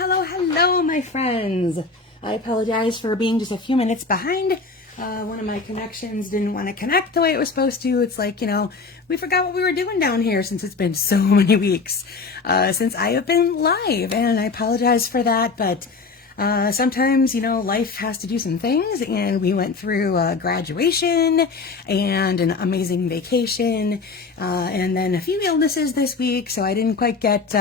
Hello, my friends. I apologize for being just a few minutes behind. One of my connections didn't want to connect the way it was supposed to. It's like, we forgot what we were doing down here since it's been so many weeks since I have been live, and I apologize for that, but sometimes, life has to do some things, and we went through graduation and an amazing vacation, and then a few illnesses this week, so I didn't quite get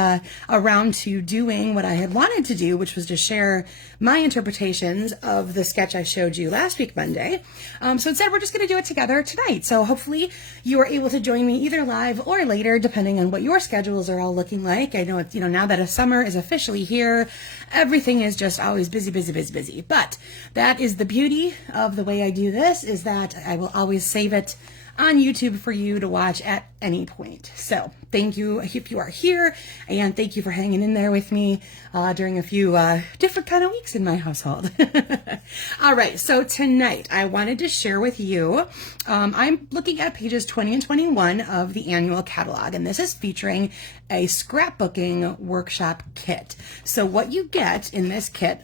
around to doing what I had wanted to do, which was to share my interpretations of the sketch I showed you last week, Monday. So instead, we're just going to do it together tonight. So hopefully you are able to join me either live or later, depending on what your schedules are all looking like. I know it's, now that a summer is officially here, everything is just always busy. But that is the beauty of the way I do this, is that I will always save it on YouTube for you to watch at any point. So thank you if you are here, and thank you for hanging in there with me during a few different kind of weeks in my household. All right, so tonight I wanted to share with you, I'm looking at pages 20 and 21 of the annual catalog, and this is featuring a scrapbooking workshop kit. So what you get in this kit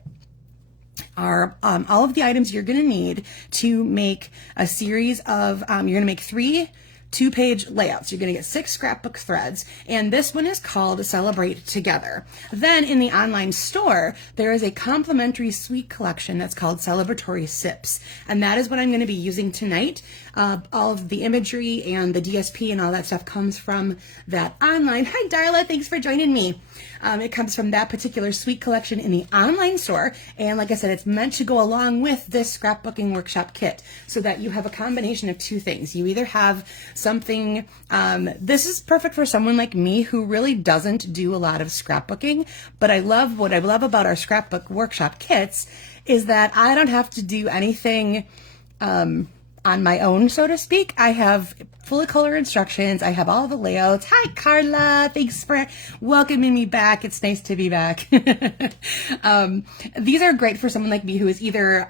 are all of the items you're going to need to make a series of, you're going to make 3 2-page layouts. You're going to get 6 scrapbook threads, and this one is called Celebrate Together. Then in the online store, there is a complimentary sweet collection that's called Celebratory Sips, and that is what I'm going to be using tonight. All of the imagery and the DSP and all that stuff comes from that online. Hi, Darla. Thanks for joining me. It comes from that particular sweet collection in the online store, and like I said, it's meant to go along with this scrapbooking workshop kit so that you have a combination of 2 things. You either have something, this is perfect for someone like me who really doesn't do a lot of scrapbooking, but what I love about our scrapbook workshop kits is that I don't have to do anything on my own, so to speak. I have full color instructions. I have all the layouts. Hi, Carla. Thanks for welcoming me back. It's nice to be back. These are great for someone like me who is either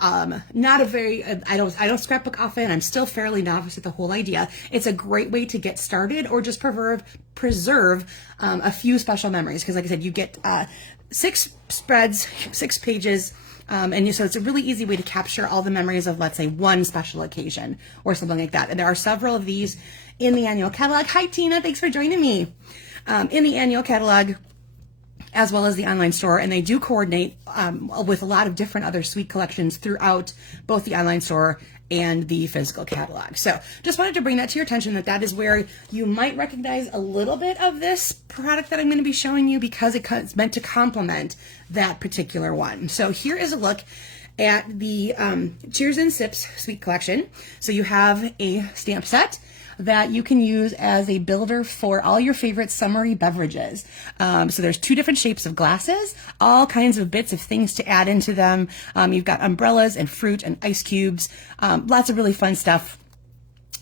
not a very, I don't scrapbook often. I'm still fairly novice at the whole idea. It's a great way to get started, or just preserve a few special memories. Because like I said, you get 6 spreads, 6 pages. So it's a really easy way to capture all the memories of, let's say, one special occasion or something like that. And there are several of these in the annual catalog. Hi, Tina. Thanks for joining me. In the annual catalog, as well as the online store, and they do coordinate with a lot of different other sweet collections throughout both the online store and the physical catalog. So just wanted to bring that to your attention, that is where you might recognize a little bit of this product that I'm going to be showing you, because it's meant to complement that particular one. So here is a look at the Cheers and Sips Sweet Collection. So you have a stamp set that you can use as a builder for all your favorite summery beverages. So there's 2 different shapes of glasses, all kinds of bits of things to add into them. You've got umbrellas and fruit and ice cubes, lots of really fun stuff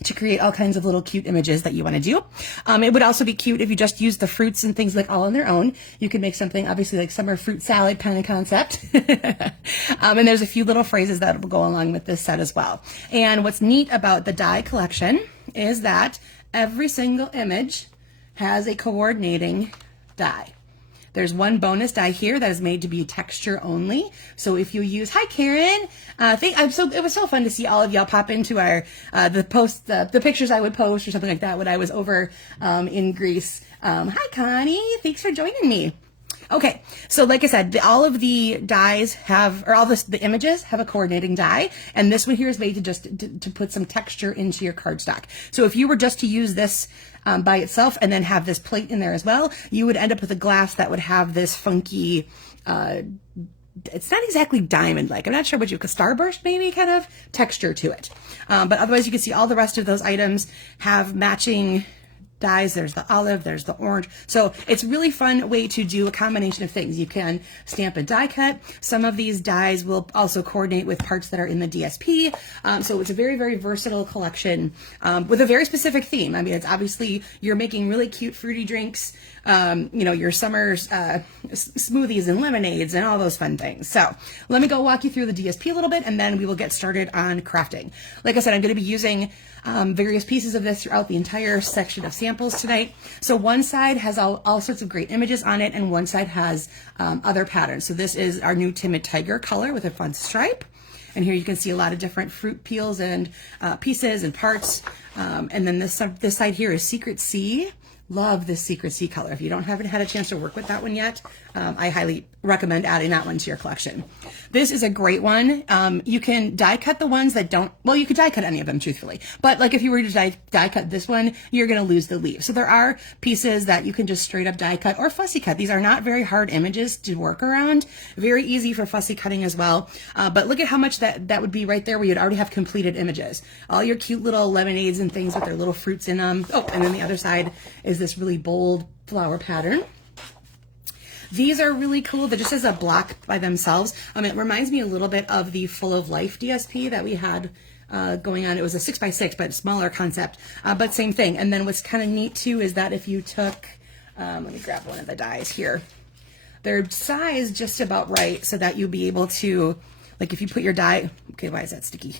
to create all kinds of little cute images that you want to do. It would also be cute if you just use the fruits and things like all on their own. You could make something obviously like summer fruit salad kind of concept. And there's a few little phrases that will go along with this set as well. And what's neat about the die collection is that every single image has a coordinating die. There's one bonus die here that is made to be texture only. So if you use, hi Karen, it was so fun to see all of y'all pop into our the pictures I would post or something like that when I was over in Greece. Hi Connie, thanks for joining me. Okay, so like I said, all of the dies have, or all the images have a coordinating die, and this one here is made to put some texture into your cardstock. So if you were just to use this by itself and then have this plate in there as well, you would end up with a glass that would have this funky, it's not exactly diamond-like, I'm not sure what starburst maybe kind of texture to it. But otherwise you can see all the rest of those items have matching dies. There's the olive, there's the orange. So it's a really fun way to do a combination of things. You can stamp a die cut. Some of these dies will also coordinate with parts that are in the DSP. So it's a very, very versatile collection with a very specific theme. I mean, it's obviously, you're making really cute fruity drinks, your summer's smoothies and lemonades and all those fun things. So let me go walk you through the DSP a little bit, and then we will get started on crafting. Like I said, I'm going to be using various pieces of this throughout the entire section of samples tonight. So one side has all sorts of great images on it, and one side has other patterns. So this is our new Timid Tiger color with a fun stripe. And here you can see a lot of different fruit peels and pieces and parts. And then this side here is Secret Sea. Love this Secret Sea color. If you haven't had a chance to work with that one yet, I highly recommend adding that one to your collection. This is a great one. You can die cut the ones that don't, well, you could die cut any of them, truthfully. But like if you were to die cut this one, you're going to lose the leaf. So there are pieces that you can just straight up die cut or fussy cut. These are not very hard images to work around. Very easy for fussy cutting as well. But look at how much that would be right there where you'd already have completed images. All your cute little lemonades and things with their little fruits in them. Oh, and then the other side is this really bold flower pattern. These are really cool. They're just as a block by themselves. It reminds me a little bit of the Full of Life DSP that we had going on. It was a 6x6, but smaller concept, but same thing. And then what's kind of neat too is that if you took, let me grab one of the dies here. They're sized just about right so that you'll be able to, like if you put your die, okay, why is that sticky?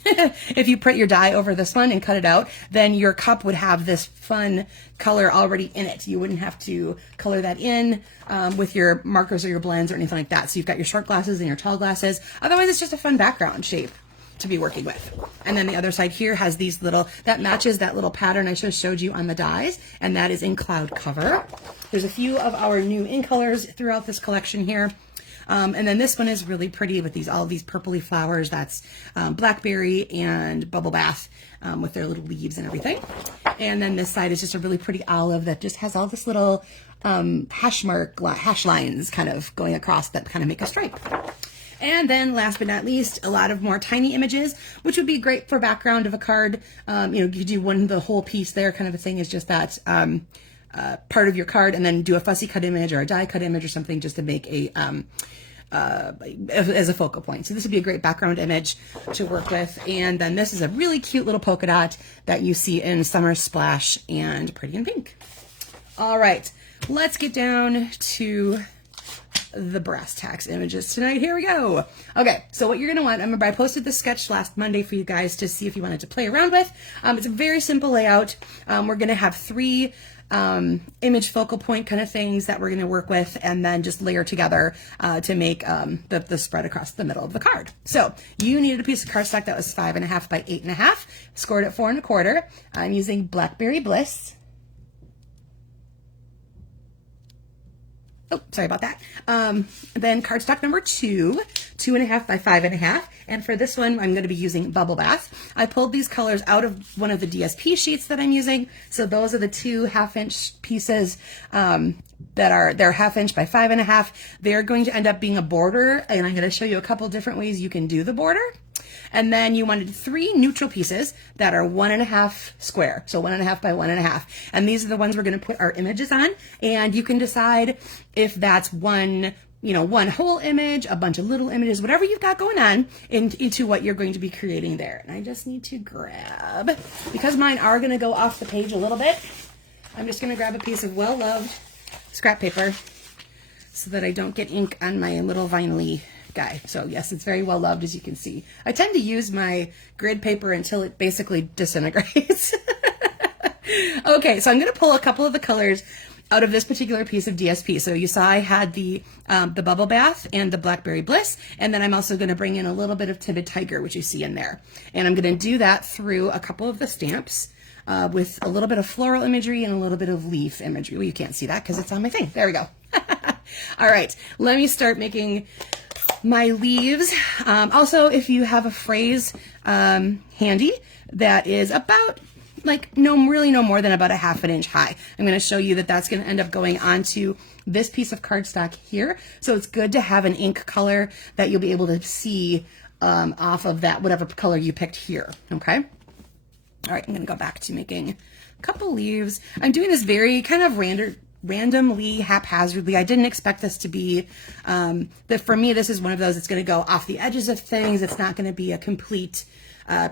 If you put your die over this one and cut it out, then your cup would have this fun color already in it. You wouldn't have to color that in with your markers or your blends or anything like that. So you've got your short glasses and your tall glasses. Otherwise, it's just a fun background shape to be working with. And then the other side here has these little, that matches that little pattern I just showed you on the dies, and that is in Cloud Cover. There's a few of our new ink colors throughout this collection here. And then this one is really pretty with all these purpley flowers. That's blackberry and bubble bath with their little leaves and everything. And then this side is just a really pretty olive that just has all this little hash lines kind of going across that kind of make a stripe. And then last but not least, a lot of more tiny images, which would be great for background of a card. You could do the whole piece there kind of a thing is just that part of your card, and then do a fussy cut image or a die cut image or something just to make a as a focal point. So this would be a great background image to work with. And then this is a really cute little polka dot that you see in Summer Splash and Pretty in Pink. All right, let's get down to the brass tacks images tonight. Here we go. Okay, so what you're going to want, I remember I posted this sketch last Monday for you guys to see if you wanted to play around with. It's a very simple layout. We're going to have 3 image focal point kind of things that we're going to work with, and then just layer together to make the spread across the middle of the card. So you needed a piece of cardstock that was 5.5 by 8.5, scored at 4 1/4. I'm using Blackberry Bliss. Oh, sorry about that. Then cardstock number 2, 2.5 by 5.5. And for this one, I'm going to be using Bubble Bath. I pulled these colors out of one of the DSP sheets that I'm using. So those are the 2 1/2-inch pieces they're 1/2 inch by 5.5. They're going to end up being a border, and I'm going to show you a couple different ways you can do the border. And then you wanted 3 neutral pieces that are 1.5 square, so 1.5 by 1.5. And these are the ones we're going to put our images on. And you can decide if that's one whole image, a bunch of little images, whatever you've got going on into what you're going to be creating there. And I just need to grab, because mine are going to go off the page a little bit, I'm just going to grab a piece of well-loved scrap paper so that I don't get ink on my little vinyl-y guy. So yes, it's very well loved, as you can see. I tend to use my grid paper until it basically disintegrates. Okay, so I'm going to pull a couple of the colors out of this particular piece of DSP. So you saw I had the Bubble Bath and the Blackberry Bliss, and then I'm also going to bring in a little bit of Timid Tiger, which you see in there. And I'm going to do that through a couple of the stamps with a little bit of floral imagery and a little bit of leaf imagery. Well, you can't see that because it's on my thing. There we go. All right, let me start making my leaves. Also, if you have a phrase handy that is about really no more than about a 1/2 inch high, I'm going to show you that that's going to end up going onto this piece of cardstock here. So it's good to have an ink color that you'll be able to see off of that, whatever color you picked here. Okay. All right, I'm going to go back to making a couple leaves. I'm doing this very kind of randomly, haphazardly. I didn't expect this to be, for me, this is one of those, it's going to go off the edges of things. It's not going to be a complete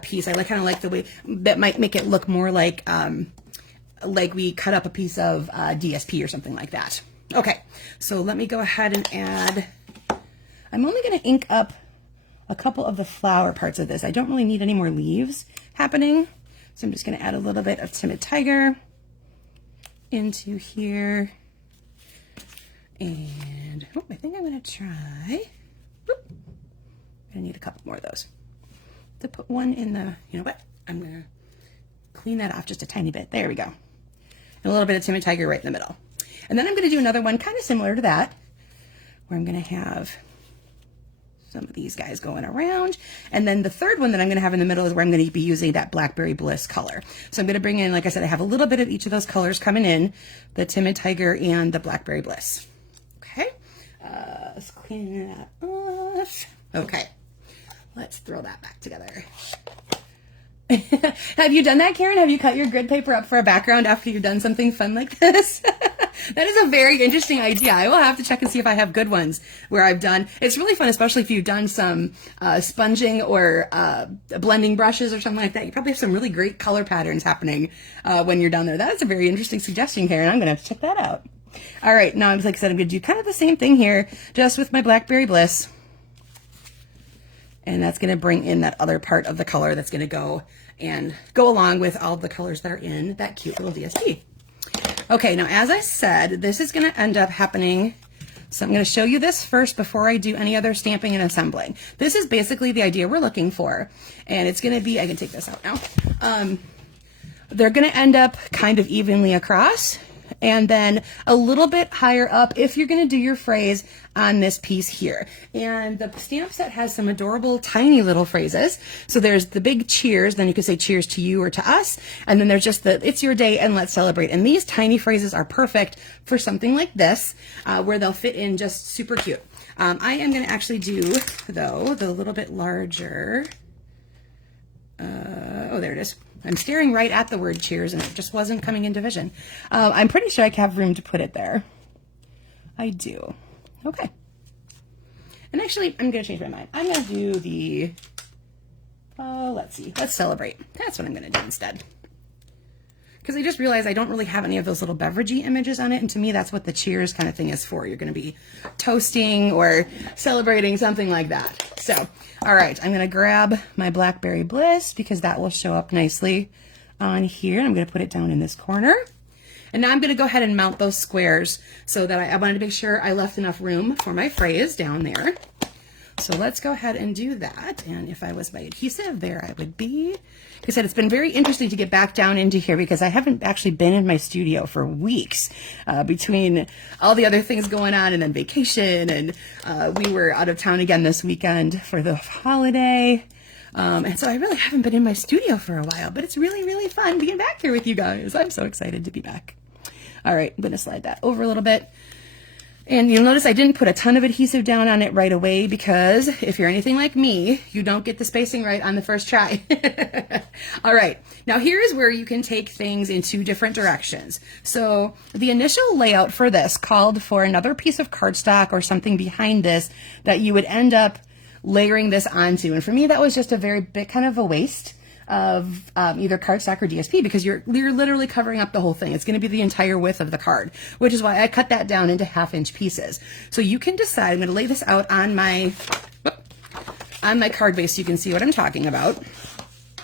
piece. I kind of like the way that might make it look more like we cut up a piece of DSP or something like that. Okay, so let me go ahead and add, I'm only going to ink up a couple of the flower parts of this. I don't really need any more leaves happening. So I'm just going to add a little bit of Timid Tiger into here. And I think I'm going to try, I need a couple more of those. To put one in the, you know what, I'm going to clean that off just a tiny bit. There we go. And a little bit of Timid Tiger right in the middle. And then I'm going to do another one kind of similar to that, where I'm going to have some of these guys going around. And then the third one that I'm going to have in the middle is where I'm going to be using that Blackberry Bliss color. So I'm going to bring in, like I said, I have a little bit of each of those colors coming in, the Timid Tiger and the Blackberry Bliss. Okay, let's clean that off. Okay, let's throw that back together. Have you done that, Karen? Have you cut your grid paper up for a background after you've done something fun like this? That is a very interesting idea. I will have to check and see if I have good ones where I've done. It's really fun, especially if you've done some sponging or blending brushes or something like that. You probably have some really great color patterns happening when you're down there. That is a very interesting suggestion, Karen. I'm going to have to check that out. All right, now, like I said, I'm going to do kind of the same thing here, just with my Blackberry Bliss. And that's going to bring in that other part of the color that's going to go along with all the colors that are in that cute little DSP. Okay, now as I said, this is going to end up happening. So I'm going to show you this first before I do any other stamping and assembling. This is basically the idea we're looking for. And it's going to be, I can take this out now. They're going to end up kind of evenly across. And then a little bit higher up if you're going to do your phrase on this piece here. And the stamp set has some adorable tiny little phrases. So there's the big cheers, then you could say cheers to you or to us. And then there's just the it's your day and let's celebrate. And these tiny phrases are perfect for something like this, where they'll fit in just super cute. I am going to actually do, though, the little bit larger. Oh, there it is. I'm staring right at the word cheers and it just wasn't coming into vision. I'm pretty sure I have room to put it there. I do. Okay. And actually, I'm going to change my mind. I'm going to do the, let's see, let's celebrate. That's what I'm going to do instead. Because I just realized I don't really have any of those little beveragey images on it. And to me, that's what the cheers kind of thing is for. You're going to be toasting or celebrating, something like that. So, all right, I'm going to grab my Blackberry Bliss because that will show up nicely on here. I'm going to put it down in this corner. And now I'm going to go ahead and mount those squares so that I wanted to make sure I left enough room for my phrase down there. So let's go ahead and do that. And if I was my adhesive, there I would be. Like I said, it's been very interesting to get back down into here because I haven't actually been in my studio for weeks between all the other things going on and then vacation. And we were out of town again this weekend for the holiday. And so I really haven't been in my studio for a while, but it's really, really fun being back here with you guys. I'm so excited to be back. All right, I'm going to slide that over a little bit. And you'll notice I didn't put a ton of adhesive down on it right away because if you're anything like me, you don't get the spacing right on the first try. All right, now here's where you can take things in two different directions. So the initial layout for this called for another piece of cardstock or something behind this that you would end up layering this onto. And for me, that was just a very bit kind of a waste of either cardstock or DSP because you're literally covering up the whole thing. It's going to be the entire width of the card, which is why I cut that down into 1/2-inch pieces. So you can decide. I'm going to lay this out on my card base so you can see what I'm talking about.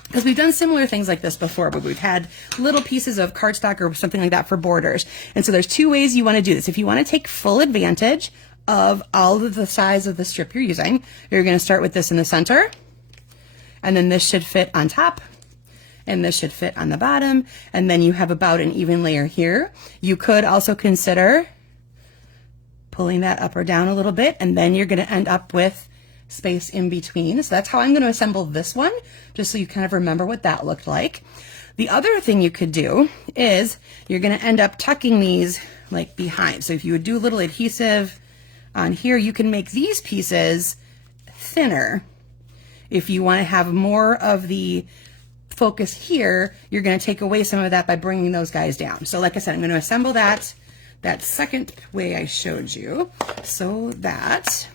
Because we've done similar things like this before, but we've had little pieces of cardstock or something like that for borders. And so there's two ways you want to do this. If you want to take full advantage of all of the size of the strip you're using, you're going to start with this in the center. And then this should fit on top, and this should fit on the bottom, and then you have about an even layer here. You could also consider pulling that up or down a little bit, and then you're going to end up with space in between. So that's how I'm going to assemble this one, just so you kind of remember what that looked like. The other thing you could do is you're going to end up tucking these like behind. So if you would do a little adhesive on here, you can make these pieces thinner. If you want to have more of the focus here, you're going to take away some of that by bringing those guys down. So like I said, I'm going to assemble that second way I showed you so that,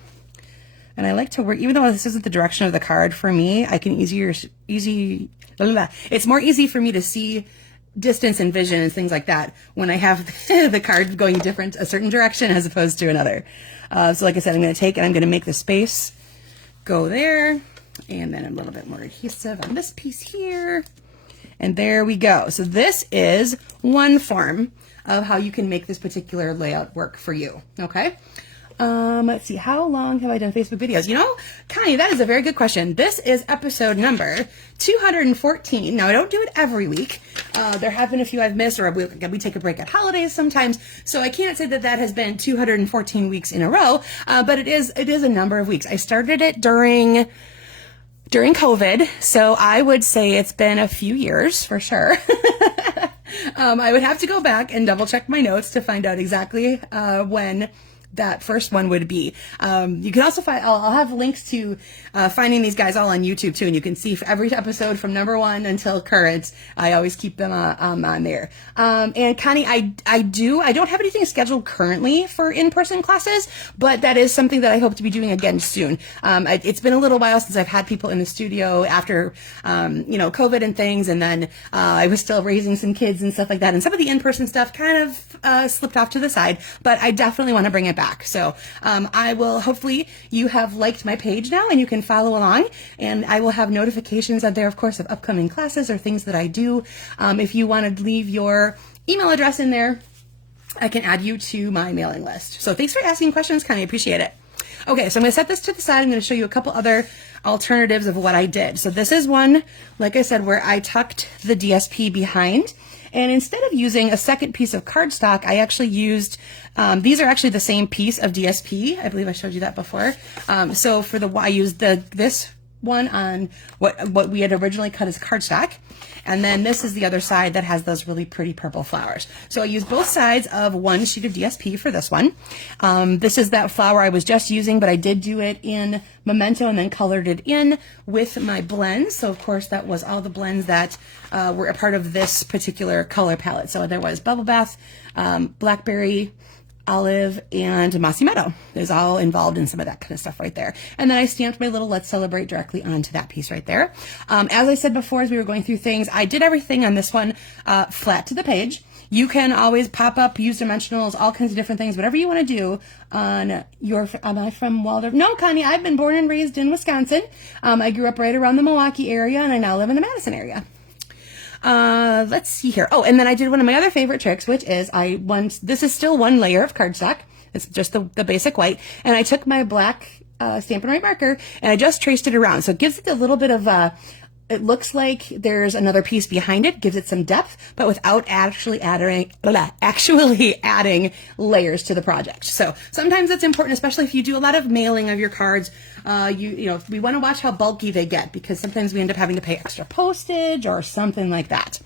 and I like to work, even though this isn't the direction of the card for me, I can it's more easy for me to see distance and vision and things like that when I have the card going a certain direction as opposed to another. So like I said, I'm going to take and I'm going to make the space go there, and then a little bit more adhesive on this piece here. And there we go. So this is one form of how you can make this particular layout work for you. Okay. Let's see, how long have I done Facebook videos? You know, Connie, that is a very good question. This is episode number 214. Now, I don't do it every week. There have been a few I've missed, or we take a break at holidays sometimes. So I can't say that that has been 214 weeks in a row, but it is a number of weeks. I started it during COVID, so I would say it's been a few years for sure. I would have to go back and double check my notes to find out exactly when that first one would be. You can also find, I'll have links to finding these guys all on YouTube too, and you can see for every episode from number 1 until current. I always keep them on there. And Connie, I don't have anything scheduled currently for in-person classes, but that is something that I hope to be doing again soon. It's been a little while since I've had people in the studio after, COVID and things, and then I was still raising some kids and stuff like that, and some of the in-person stuff kind of slipped off to the side, but I definitely want to bring it back. So I will, hopefully you have liked my page now and you can follow along, and I will have notifications out there, of course, of upcoming classes or things that I do. If you want to leave your email address in there, I can add you to my mailing list. So thanks for asking questions, Connie. I appreciate it. Okay, so I'm going to set this to the side. I'm going to show you a couple other alternatives of what I did. So this is one, like I said, where I tucked the DSP behind. And instead of using a second piece of cardstock, I actually used, these are actually the same piece of DSP. I believe I showed you that before. So for I used this one on what we had originally cut as cardstock. And then this is the other side that has those really pretty purple flowers. So I used both sides of one sheet of DSP for this one. This is that flower I was just using, but I did do it in Memento and then colored it in with my blends. So of course that was all the blends that were a part of this particular color palette. So there was Bubble Bath, Blackberry, Olive, and Mossy Meadow is all involved in some of that kind of stuff right there. And then I stamped my little Let's Celebrate directly onto that piece right there. As I said before, as we were going through things, I did everything on this one flat to the page. You can always pop up, use dimensionals, all kinds of different things, whatever you want to do on your, am I from Waldorf? No, Connie, I've been born and raised in Wisconsin. I grew up right around the Milwaukee area, and I now live in the Madison area. Let's see here. Oh, and then I did one of my other favorite tricks, which is this is still one layer of cardstock. It's just the basic white. And I took my black, Stampin' Right marker and I just traced it around. So it gives it a little bit of it looks like there's another piece behind it, gives it some depth, but without actually adding layers to the project. So sometimes that's important, especially if you do a lot of mailing of your cards. We want to watch how bulky they get, because sometimes we end up having to pay extra postage or something like that.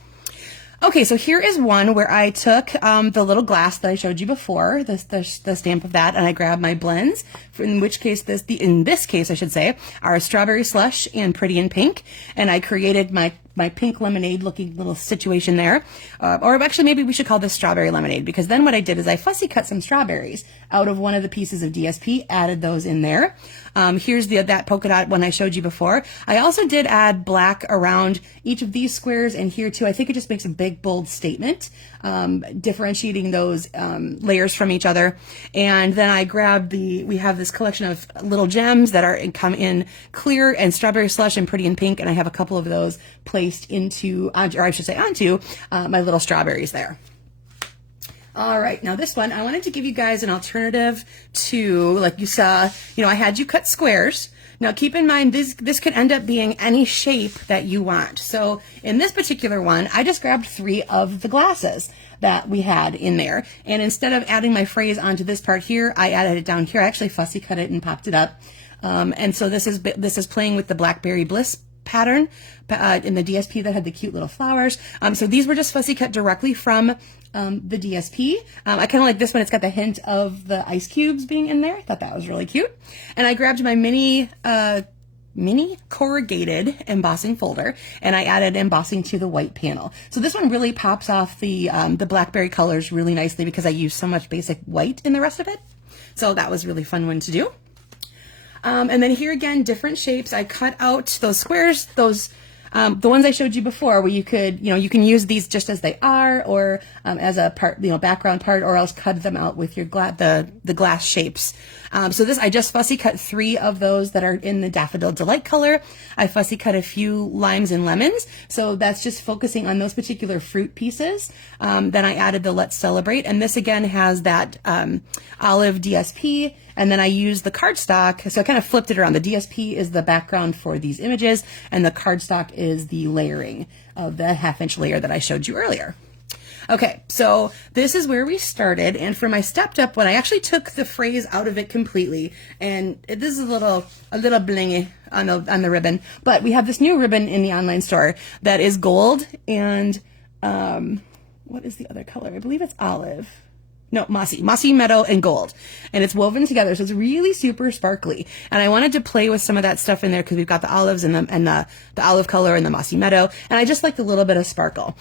Okay, so here is one where I took the little glass that I showed you before, the stamp of that, and I grabbed my blends, in which case in this case, I should say, are Strawberry Slush and Pretty in Pink, and I created my pink lemonade looking little situation there. Or actually, maybe we should call this Strawberry Lemonade, because then what I did is I fussy cut some strawberries out of one of the pieces of DSP, added those in there. Here's that polka dot one I showed you before. I also did add black around each of these squares and here too. I think it just makes a big, bold statement, differentiating those layers from each other. And then I grabbed we have this collection of little gems that come in clear and Strawberry Slush and Pretty in Pink, and I have a couple of those placed onto my little strawberries there. All right, now this one, I wanted to give you guys an alternative to, like you saw, I had you cut squares. Now keep in mind, this could end up being any shape that you want. So in this particular one, I just grabbed 3 of the glasses that we had in there. And instead of adding my phrase onto this part here, I added it down here. I actually fussy cut it and popped it up. And so this is playing with the Blackberry Bliss pattern in the DSP that had the cute little flowers. So these were just fussy cut directly from the DSP. I kind of like this one. It's got the hint of the ice cubes being in there. I thought that was really cute. And I grabbed my mini corrugated embossing folder, and I added embossing to the white panel. So this one really pops off the blackberry colors really nicely, because I used so much basic white in the rest of it. So that was a really fun one to do. And then here again, different shapes. I cut out those squares, those The ones I showed you before, where you could, you can use these just as they are, or as a part, background part, or else cut them out with your the glass shapes. So I just fussy cut 3 of those that are in the Daffodil Delight color. I fussy cut a few limes and lemons. So that's just focusing on those particular fruit pieces. Then I added the Let's Celebrate. And this again has that olive DSP. And then I used the cardstock. So I kind of flipped it around. The DSP is the background for these images, and the cardstock is the layering of the 1/2-inch layer that I showed you earlier. Okay, so this is where we started, and for my stepped up one, I actually took the phrase out of it completely, and this is a little blingy on the ribbon, but we have this new ribbon in the online store that is gold, and what is the other color? I believe it's olive. No, mossy meadow and gold, and it's woven together, so it's really super sparkly. And I wanted to play with some of that stuff in there because we've got the olives and the olive color and the mossy meadow, and I just liked a little bit of sparkle.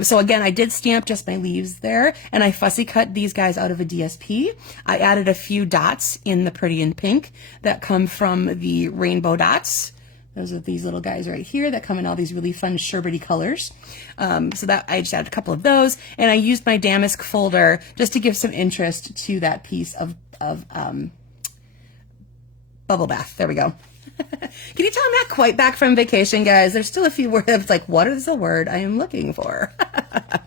So again, I did stamp just my leaves there, and I fussy cut these guys out of a DSP. I added a few dots in the Pretty in Pink that come from the rainbow dots. Those are these little guys right here that come in all these really fun sherbety colors. So that I just added a couple of those, and I used my damask folder just to give some interest to that piece of bubble bath. There we go. Can you tell I'm not quite back from vacation, guys? There's still a few words. It's like, what is the word I am looking for?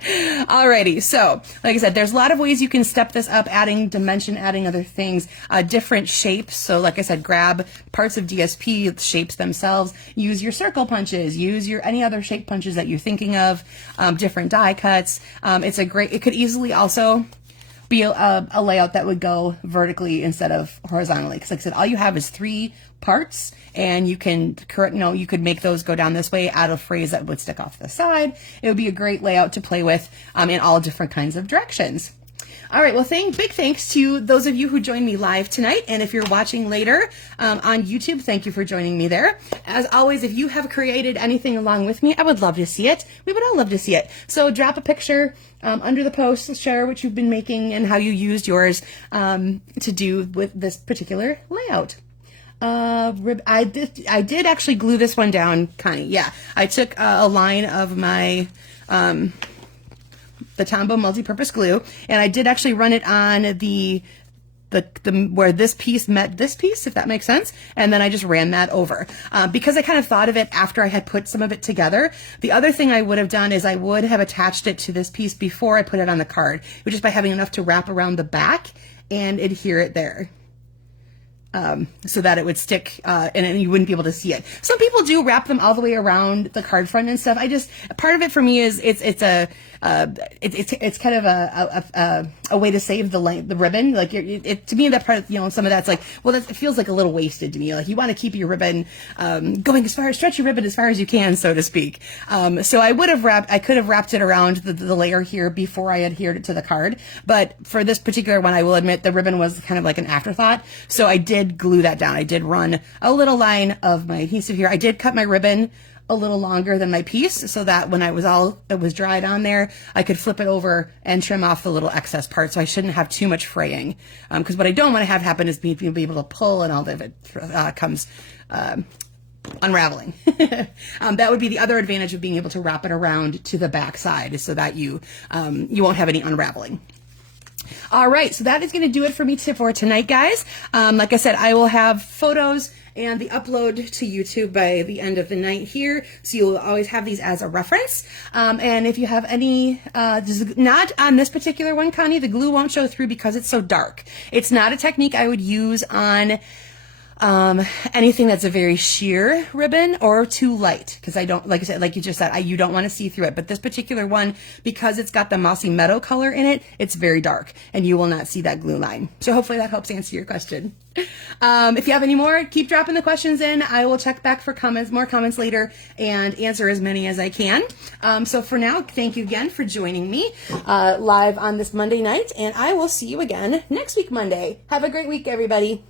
Alrighty, so like I said, there's a lot of ways you can step this up, adding dimension, adding other things, different shapes. So like I said, grab parts of DSP, shapes themselves, use your circle punches, use your any other shape punches that you're thinking of, different die cuts. It could easily also be a layout that would go vertically instead of horizontally. Because like I said, all you have is 3 parts, and you can you could make those go down this way, add a phrase that would stick off the side. It would be a great layout to play with in all different kinds of directions. All right, well, big thanks to those of you who joined me live tonight, and if you're watching later on YouTube, thank you for joining me there. As always, if you have created anything along with me, I would love to see it. We would all love to see it. So drop a picture under the post, share what you've been making and how you used yours to do with this particular layout. I did actually glue this one down, Connie. Yeah, I took a line of my the Tombow multi-purpose glue, and I did actually run it on the where this piece met this piece, if that makes sense, and then I just ran that over because I kind of thought of it after I had put some of it together. The other thing I would have done is I would have attached it to this piece before I put it on the card, which is by having enough to wrap around the back and adhere it there. So that it would stick, and you wouldn't be able to see it. Some people do wrap them all the way around the card front and stuff. Part of it for me is it's kind of a way to save the ribbon. Like to me, that part, some of that's like, well, it feels like a little wasted to me. Like you want to keep your ribbon, going stretch your ribbon as far as you can, so to speak. So I could have wrapped it around the layer here before I adhered it to the card. But for this particular one, I will admit the ribbon was kind of like an afterthought. So I did glue that down. I did run a little line of my adhesive here. I did cut my ribbon a little longer than my piece so that when it was dried on there, I could flip it over and trim off the little excess part, so I shouldn't have too much fraying. Because what I don't want to have happen is be able to pull and all of it comes unraveling. That would be the other advantage of being able to wrap it around to the back side, so that you won't have any unraveling. All right, so that is going to do it for me for tonight, guys. Like I said, I will have photos and the upload to YouTube by the end of the night here, so you'll always have these as a reference. And if you have any, not on this particular one, Connie, the glue won't show through because it's so dark. It's not a technique I would use on anything that's a very sheer ribbon or too light, because I don't, like I said, like you just said, you don't want to see through it. But this particular one, because it's got the mossy meadow color in it, it's very dark and you will not see that glue line. So hopefully that helps answer your question. If you have any more, keep dropping the questions in. I will check back for more comments later and answer as many as I can. So for now, thank you again for joining me live on this Monday night, and I will see you again next week, Monday. Have a great week, everybody.